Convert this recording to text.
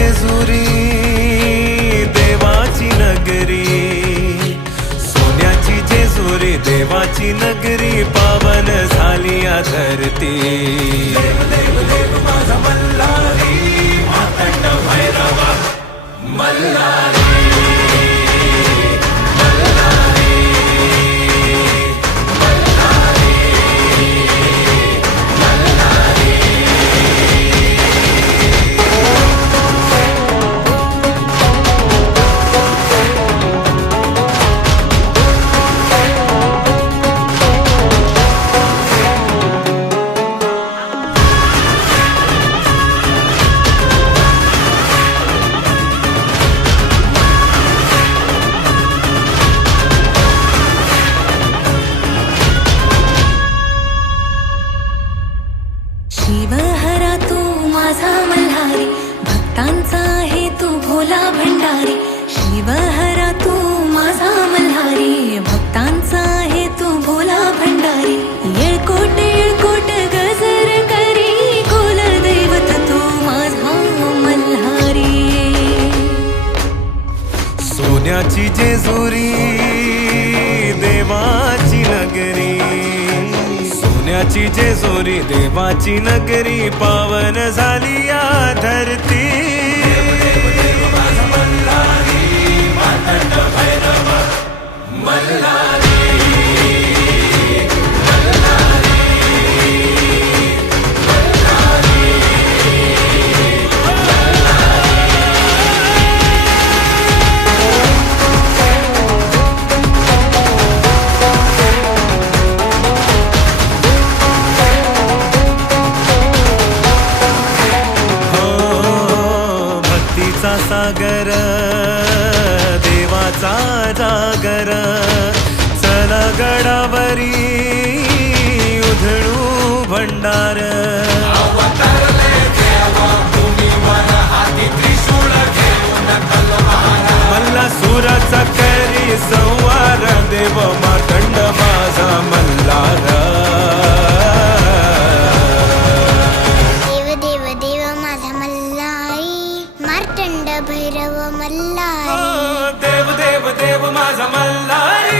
जेजुरी देवाची नगरी. सोन्याची जेजुरी देवाची नगरी पावन झाली या धरती. देव देव देव माझा भोला भंडारी शिवहरा तू माझा मल्हारी भक्तांचा आहे तू भोला भंडारी. येळकोट येळकोट गजर करी कुल दैवत तू माझा मल्हारी. सोन्याची जेजुरी देवाची नगरी. सोन्याची जेजुरी देवाची नगरी पावन झाली या धरती. देवाचा सागर देवाचा जागर चल गडावरी उधळू भंडार. भैरव मल्हारी देव देव देव माझा मल्हारी